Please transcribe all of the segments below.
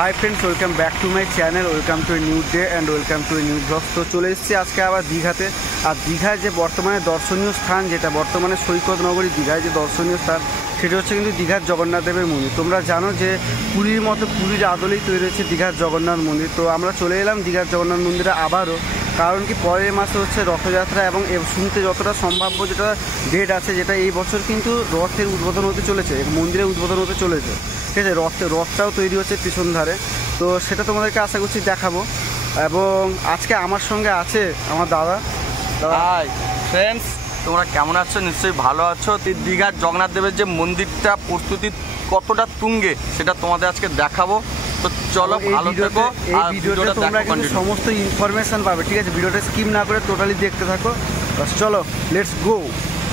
Hi friends, welcome back to my channel. Welcome to a new day and welcome to a new blog. তো চলে এসেছি আজকে আবার দীঘাতে। আর দীঘায় যে বর্তমানে দর্শনীয় স্থান, যেটা বর্তমানে সৈকত নগরী দীঘায় যে দর্শনীয় স্থান, সেটা হচ্ছে কিন্তু দীঘার জগন্নাথ দেবের মন্দির। তোমরা জানো যে পুরীর মতো, পুরীর আদলেই তৈরি হয়েছে দীঘার জগন্নাথ মন্দির। তো আমরা চলে এলাম দীঘার জগন্নাথ মন্দিরে আবারও, কারণ কি পরের মাসে হচ্ছে রথযাত্রা এবং শুনতে যতটা সম্ভাব্য যেটা ডেট আছে, যেটা এই বছর কিন্তু রথের উদ্বোধন হতে চলেছে, মন্দিরের উদ্বোধন হতে চলেছে। ঠিক আছে, রথটাও তৈরি হচ্ছে পিছন ধারে। তো সেটা তোমাদেরকে আশা করছি দেখাবো। এবং আজকে আমার সঙ্গে আছে আমার দাদা। হাই ফ্রেন্ডস, তোমরা কেমন আছো? নিশ্চয়ই ভালো আছো। দীঘার জগন্নাথ দেবের যে মন্দিরটা প্রস্তুতি কতটা তুঙ্গে, সেটা তোমাদের আজকে দেখাবো। তো চলো, ভালো থেকো। এই ভিডিওটা তোমরা কিন্তু সমস্ত ইনফরমেশন পাবে। ঠিক আছে, ভিডিওটা স্কিপ না করে টোটালি দেখতে থাকো। চলো, লেটস গো।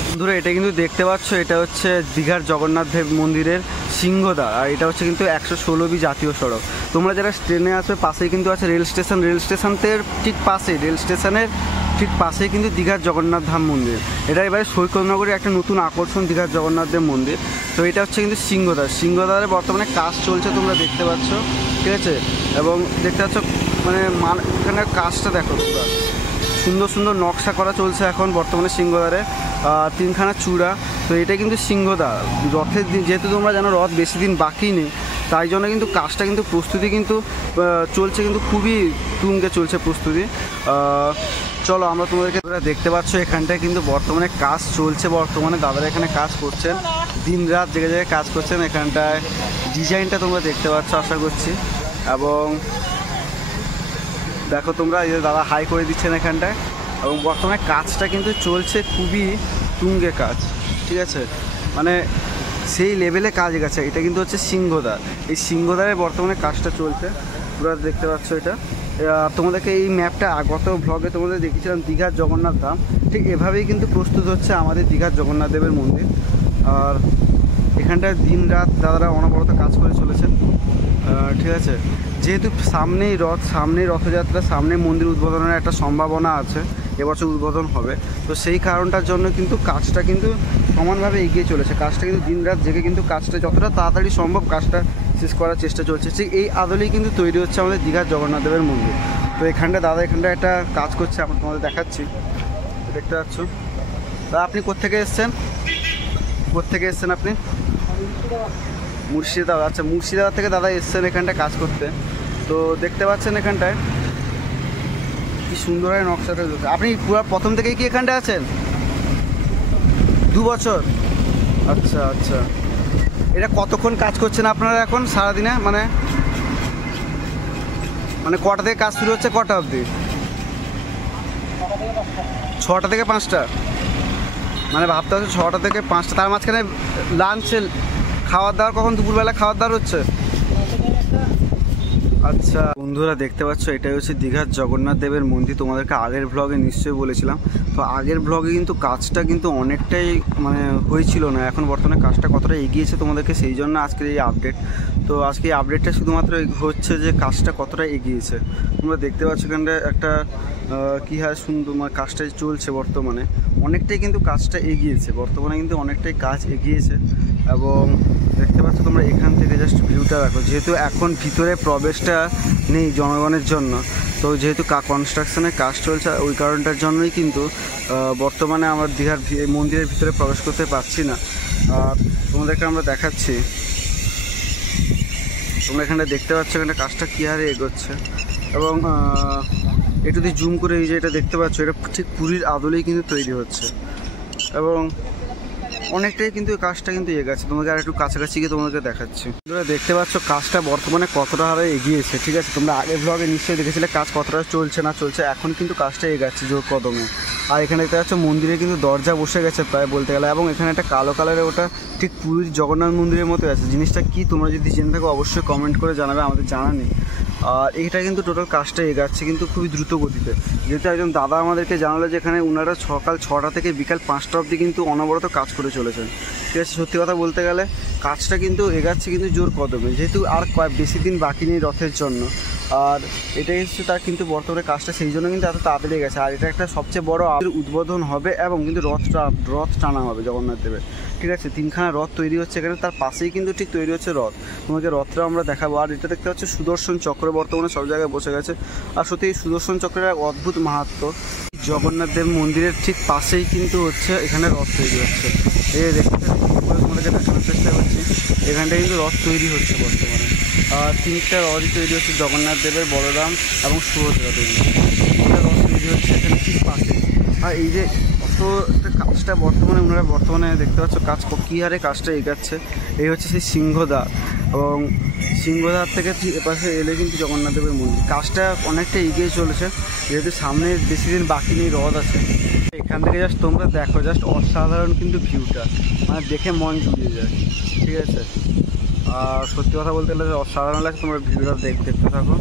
বন্ধুরা, এটা কিন্তু দেখতে পাচ্ছ, এটা হচ্ছে দীঘার জগন্নাথ দেব মন্দিরের সিংহদ্বার। আর এটা হচ্ছে কিন্তু 116B জাতীয় সড়ক। তোমরা যারা ট্রেনে আসবে, পাশেই কিন্তু আছে রেল স্টেশন। রেল স্টেশনের ঠিক পাশেই, রেল স্টেশনের ঠিক পাশেই কিন্তু দীঘার জগন্নাথ ধাম মন্দির। এটা এবারে সৈকতনগরের একটা নতুন আকর্ষণ, দীঘার জগন্নাথ দেব মন্দির। তো এটা হচ্ছে কিন্তু সিংহদ্বারে বর্তমানে কাজ চলছে, তোমরা দেখতে পাচ্ছ। ঠিক আছে, এবং দেখতে পাচ্ছ মানে এখানে কাজটা দেখো, তোমরা সুন্দর সুন্দর নকশা করা চলছে এখন বর্তমানে সিংহদ্বারে। 3খানা চূড়া। তো এটা কিন্তু সিংহদ্বার রথের দিন, যেহেতু তোমরা জানো রথ বেশি দিন বাকি নেই, তাই জন্য কিন্তু কাজটা কিন্তু প্রস্তুতি কিন্তু চলছে, কিন্তু খুবই তুঙ্গে চলছে প্রস্তুতি। চলো, আমরা তোমাদেরকে দেখতে পাচ্ছ এখানটায় কিন্তু বর্তমানে কাজ চলছে। বর্তমানে দাদারা এখানে কাজ করছেন, দিন রাত জেগে জেগে কাজ করছেন। এখানটায় ডিজাইনটা তোমরা দেখতে পাচ্ছ আশা করছি। এবং দেখো তোমরা, এই যে দাদা হাই করে দিচ্ছেন এখানটায়। এবং বর্তমানে কাজটা কিন্তু চলছে, খুবই তুঙ্গে কাজ। ঠিক আছে, মানে সেই লেভেলে কাজ গেছে। এটা কিন্তু হচ্ছে সিংহদ্বার। এই সিংহদ্বারে বর্তমানে কাজটা চলছে, পুরো দেখতে পাচ্ছ। এটা তোমাদেরকে এই ম্যাপটা গত ভ্লগে তোমাদের দেখিয়েছিলাম, দীঘার জগন্নাথ ধাম। ঠিক এভাবেই কিন্তু প্রস্তুত হচ্ছে আমাদের দীঘার জগন্নাথ দেবের মন্দির। আর এখানটায় দিন রাত দাদারা অনবরত কাজ করে চলেছেন। ঠিক আছে, যেহেতু সামনেই রথযাত্রা, সামনে মন্দির উদ্বোধনের একটা সম্ভাবনা আছে, এবছর উদ্বোধন হবে। তো সেই কারণটার জন্য কিন্তু কাজটা কিন্তু সমানভাবে এগিয়ে চলেছে। কাজটা কিন্তু দিন রাত জেগে কিন্তু কাজটা যতটা তাড়াতাড়ি সম্ভব কাজটা শেষ করার চেষ্টা চলছে। ঠিক এই আদলেই কিন্তু তৈরি হচ্ছে আমাদের দীঘার জগন্নাথ দেবের মন্দির। তো দাদা এখানটায় একটা কাজ করছে, আমরা তোমাদের দেখাচ্ছি, দেখতে পাচ্ছ। তা আপনি কোত্থেকে এসছেন আপনি? মুর্শিদাবাদ। আচ্ছা, মুর্শিদাবাদ থেকে দাদা এসছেন এখানটায় কাজ করতে। তো দেখতে পাচ্ছেন এখানটায় কি সুন্দর হয় নকশাটা। আপনি পুরো প্রথম থেকেই কি এখানটায় আছেন? 2 বছর। আচ্ছা আচ্ছা, এটা কতক্ষণ কাজ করছেন আপনারা এখন সারাদিনে? মানে কটা থেকে কাজ শুরু হচ্ছে, কটা অবধি? 6টা থেকে 5টা। মানে ভাবতে হচ্ছে 6টা থেকে 5টা। তার মাঝখানে লাঞ্চ, খাওয়ার দাওয়ার কখন? দুপুরবেলা খাওয়ার দাওয়ার হচ্ছে? আচ্ছা বন্ধুরা, দেখতে পাচ্ছ এটাই হচ্ছে দীঘার জগন্নাথ দেবের মন্দির। তোমাদেরকে আগের ব্লগে নিশ্চয়ই বলেছিলাম। তো আগের ব্লগে কিন্তু কাজটা কিন্তু অনেকটাই হয়েছিল না। এখন বর্তমানে কাজটা কতটা এগিয়েছে তোমাদেরকে সেই জন্য আজকের এই আপডেট। তো আজকে এই আপডেটটা শুধুমাত্র হচ্ছে যে কাজটা কতটা এগিয়েছে। তোমরা দেখতে পাচ্ছ এখানটা একটা কী হয় সুন্দর কাজটা চলছে বর্তমানে। অনেকটাই কিন্তু কাজটা এগিয়েছে, বর্তমানে কিন্তু অনেকটাই কাজ এগিয়েছে। এবং দেখতে পাচ্ছ তোমরা এখান থেকে জাস্ট ভিউটা দেখো। যেহেতু এখন ভিতরে প্রবেশটা নেই জনগণের জন্য, তো যেহেতু কনস্ট্রাকশনের কাজ চলছে, ওই কারণটার জন্যই কিন্তু বর্তমানে আমরা দীঘার মন্দিরের ভিতরে প্রবেশ করতে পারছি না। আর তোমাদেরকে আমরা দেখাচ্ছি, তোমরা এখানটা দেখতে পাচ্ছ এখানটা কাজটা কী হারে এগোচ্ছে। এবং একটু যদি জুম করে এই যে এটা দেখতে পাচ্ছ, এটা ঠিক পুরীর আদলেই কিন্তু তৈরি হচ্ছে। এবং অনেকটাই কিন্তু কাজটা কিন্তু এগোচ্ছে। তোমাকে আর একটু কাছাকাছি গিয়ে তোমাদেরকে দেখাচ্ছি। তোমরা দেখতে পাচ্ছ কাজটা বর্তমানে কতটা হারে এগিয়েছে। ঠিক আছে, তোমরা আগের ব্লগে নিশ্চয়ই দেখেছিলে কাজ কতটা চলছে না চলছে। এখন কিন্তু কাজটা এগোচ্ছে জোর কদমে। আর এখানে দেখতে পাচ্ছ মন্দিরে কিন্তু দরজা বসে গেছে প্রায় বলতে গেলে। এবং এখানে একটা কালো কালারের, ওটা ঠিক পুরীর জগন্নাথ মন্দিরের মতো আছে। জিনিসটা কি তোমরা যদি জেনে থাকো অবশ্যই কমেন্ট করে জানাবে, আমাদের জানা নেই। আর এইটা কিন্তু টোটাল কাজটা এগাচ্ছে কিন্তু খুবই দ্রুত গতিতে। যেহেতু একজন দাদা আমাদেরকে জানালো যে এখানে ওনারা সকাল 6টা থেকে বিকাল 5টা অবধি কিন্তু অনবরত কাজ করে চলেছেন। ঠিক আছে, সত্যি কথা বলতে গেলে কাজটা কিন্তু এগাচ্ছে কিন্তু জোর কদমে। যেহেতু আর বেশি দিন বাকি নেই রথের জন্য, আর এটাই হচ্ছে তার কিন্তু বর্তমানে কাজটা, সেই জন্য কিন্তু এত তাড়াতাড়ি গেছে। আর এটা একটা সবচেয়ে বড় উদ্বোধন হবে এবং কিন্তু রথ টানা হবে জগন্নাথ দেবের, ঠিক আছে। 3খানা রথ তৈরি হচ্ছে এখানে, তার পাশেই কিন্তু ঠিক তৈরি হচ্ছে রথ। তোমাকে রথটা আমরা দেখাবো। আর এটা দেখতে পাচ্ছ সুদর্শন চক্র বর্তমানে সব জায়গায় বসে গেছে। আর সত্যি এই সুদর্শন চক্রের এক অদ্ভুত মাহাত্ম্য। জগন্নাথ দেব মন্দিরের ঠিক পাশেই কিন্তু হচ্ছে এখানে রথ তৈরি হচ্ছে। এই দেখতে তোমাদেরকে দেখানোর চেষ্টা করছি, এখানটায় কিন্তু রথ তৈরি হচ্ছে বর্তমানে। আর 3টা রথই তৈরি হচ্ছে, জগন্নাথ দেবের, বলরাম এবং সুভদ্রা তৈরি রথ তৈরি হচ্ছে এখানে ঠিক পাশে। আর এই যে অত কাজটা বর্তমানে দেখতে পাচ্ছ কাজ কী হারে কাজটা এগাচ্ছে। এই হচ্ছে সেই সিংহদ্বার, এবং সিংহদ্বার থেকে এপাশে এলে কিন্তু জগন্নাথ দেবের মন্দির। কাজটা অনেকটা এগিয়ে চলেছে, যেহেতু সামনে বেশি দিন বাকি নেই, রথ আছে। এখান থেকে জাস্ট তোমরা দেখো, জাস্ট অসাধারণ কিন্তু ভিউটা, মানে দেখে মন জুড়িয়ে যায়, ঠিক আছে। আর সত্যি কথা বলতে গেলে অসাধারণ লাগে, তোমরা ভিউটা দেখতে থাকো।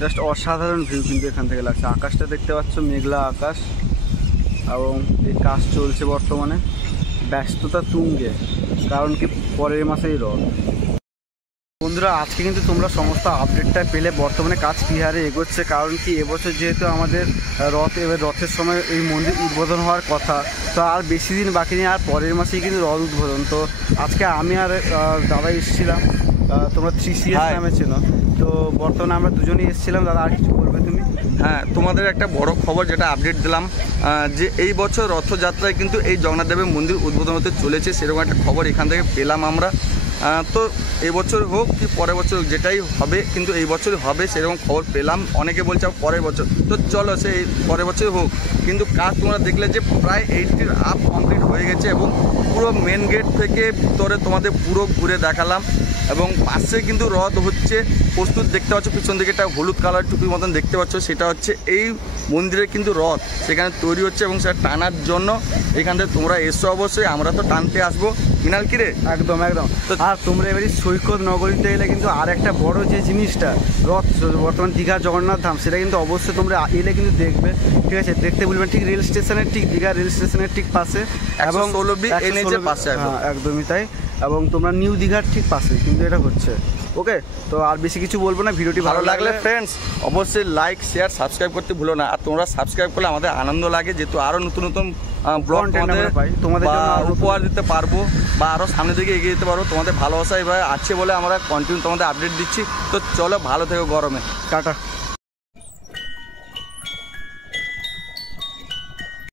জাস্ট অসাধারণ ভিউ কিন্তু এখান থেকে লাগছে। আকাশটা দেখতে পাচ্ছ, মেঘলা আকাশ, এবং এই কাজ চলছে বর্তমানে, ব্যস্ততা তুঙ্গে, কারণ কি পরের মাসেই রথ। বন্ধুরা, আজকে কিন্তু তোমরা সমস্ত আপডেটটা পেলে বর্তমানে কাজ কী হারে এগোচ্ছে। কারণ কি এবছর যেহেতু আমাদের রথের সময় এই মন্দির উদ্বোধন হওয়ার কথা, তো আর বেশি দিন বাকি নেই, আর পরের মাসেই কিন্তু রথ উদ্বোধন। তো আজকে আমি আর দাদা এসেছিলাম, তোমরা 3CS নামে চেনো, তো বর্তমানে আমরা দুজনেই এসেছিলাম। দাদা আর কিছু বলবে তুমি? হ্যাঁ, তোমাদের একটা বড় খবর যেটা আপডেট দিলাম, যে এই বছর রথযাত্রায় কিন্তু এই জগন্নাথ দেবের মন্দির উদ্বোধন হতে চলেছে, সেরকম একটা খবর এখান থেকে পেলাম আমরা। তো এই বছর হোক কি পরের বছর হোক, যেটাই হবে কিন্তু এই বছরই হবে, সেরকম খবর পেলাম। অনেকে বলছে পরের বছর, তো চলো সেই পরের বছরই হোক। কিন্তু কাজ তোমরা দেখলে যে প্রায় 80 আপ কমপ্লিট হয়ে গেছে, এবং পুরো মেন গেট থেকে ভিতরে তোমাদের পুরো ঘুরে দেখালাম। এবং পাশে কিন্তু রথ হচ্ছে প্রস্তুত, দেখতে পাচ্ছ পিছন দিকে একটা হলুদ কালার টুপির মতন দেখতে পাচ্ছ, সেটা হচ্ছে এই মন্দিরের কিন্তু রথ সেখানে তৈরি হচ্ছে, এবং সেটা টানার জন্য এখান থেকে তোমরা এসো অবশ্যই, আমরা তো টানতে আসবো। মিনাল কি রে? একদম। আর তোমরা এবারে সৈকত নগরীতে এলে কিন্তু আর একটা বড় যে জিনিসটা, রথ বর্তমান দীঘার জগন্নাথ ধাম, সেটা কিন্তু অবশ্যই তোমরা এলে কিন্তু দেখবে, ঠিক আছে। দেখতে বলবেন ঠিক রেল স্টেশনের ঠিক, দীঘা রেল স্টেশনের ঠিক পাশে, এবং পাশে, একদমই তাই। এবং তোমরা নিউ দীঘার ঠিক পাশে কিন্তু এটা হচ্ছে। ওকে, তো আর বেশি কিছু বলবো না। ভিডিওটি ভালো লাগলে ফ্রেন্ডস অবশ্যই লাইক, শেয়ার, সাবস্ক্রাইব করতে ভুলো না। আর তোমরা সাবস্ক্রাইব করলে আমাদের আনন্দ লাগে, যেহেতু আরও নতুন ব্লগ তোমাদের উপহার দিতে পারবো, বা আরও সামনের দিকে এগিয়ে যেতে পারবো। তোমাদের ভালোবাসা এবার আছে বলে আমরা কন্টিনিউ তোমাদের আপডেট দিচ্ছি। তো চলো, ভালো থেকো গরমে। টাটা।